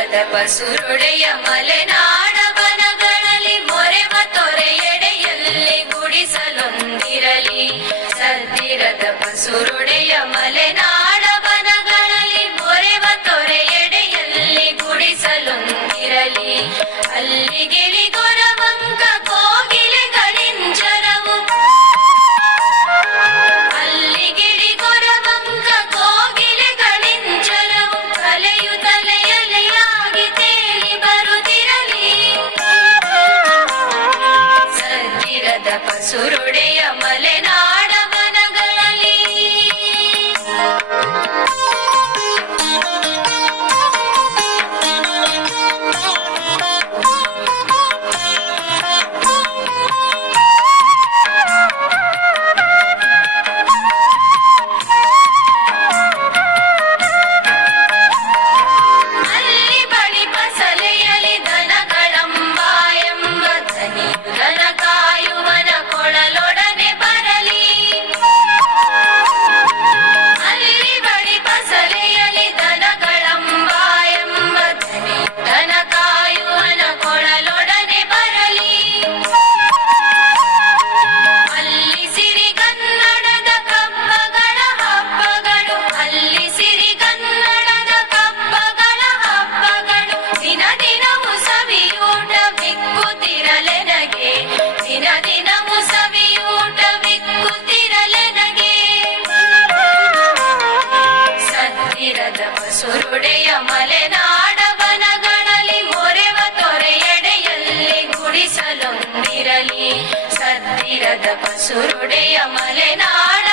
ಮಲಯದ ಬಸುರುಡೆಯ ಮಲೆನಾಡ ಬನಗಳಲ್ಲಿ ಮೊರೆವ ತೊರೆಯೆಡೆಯಲ್ಲಿ ಗುಡಿಸಲೊಂದಿರಲಿ. ಸದ್ದಿರದ ಬಸುರುಡೆಯ ಮಲೆನಾಡ ನೆರೆಯ ಮಲೆನಾಡ ಮೊರೆವ ತೊರೆಯಡೆಯಲ್ಲಿ ಗುಡಿಸಲೊಂದಿರಲಿ. ಸದ್ದಿರದ ಪಸುರುಡೆಯ ಮಲೆನಾಡ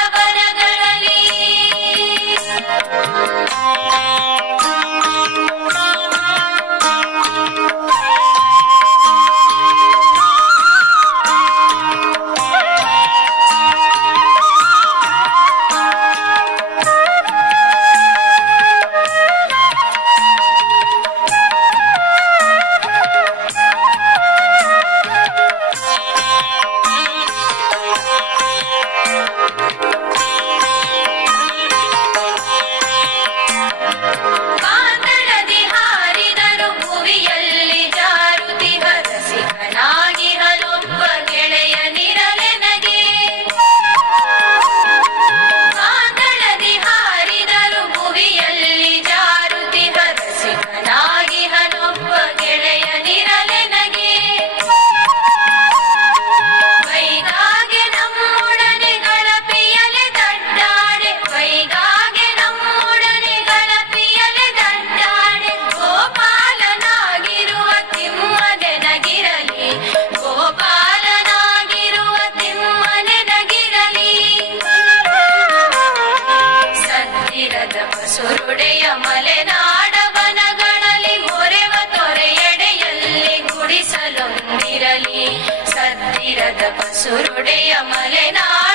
ಮಸುರುಡೆಯ ಮಲೆನಾಡವನ ಗಣಲಿ ಮೊರೆವ ತೊರೆಯಡೆಯಲ್ಲಿ ಗುಡಿಸಲೊಂದಿರಲಿ ಸದ್ದಿರದ ಬಸುರುಡೆಯ ಮಲೆನಾಡ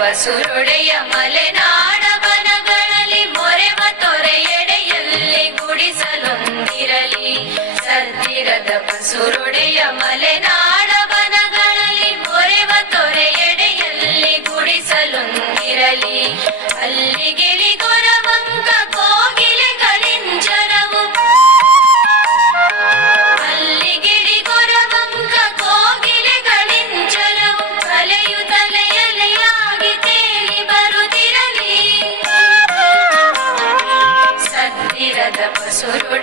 ಬಸುರುಡೆಯ ಮಲೆನಾಡ ಬನಗಳಲ್ಲಿ ಮೊರೆ ತೊರೆಯೆಡೆಯಲ್ಲಿ ಗುಡಿಸಲೊಂದಿರಲಿ. ಸದ್ದಿರದ ಬಸುರುಡೆಯ ಮಲೆನಾಡ ಬನಗಳಲ್ಲಿ ಮೊರೆ ತೊರೆಯೆಡೆಯಲ್ಲಿ ಗುಡಿಸಲೊಂದಿರಲಿ. ಅಲ್ಲಿಗಿಳಿ ಗೊರವಂಕ ಪಸುರುಡೆಯ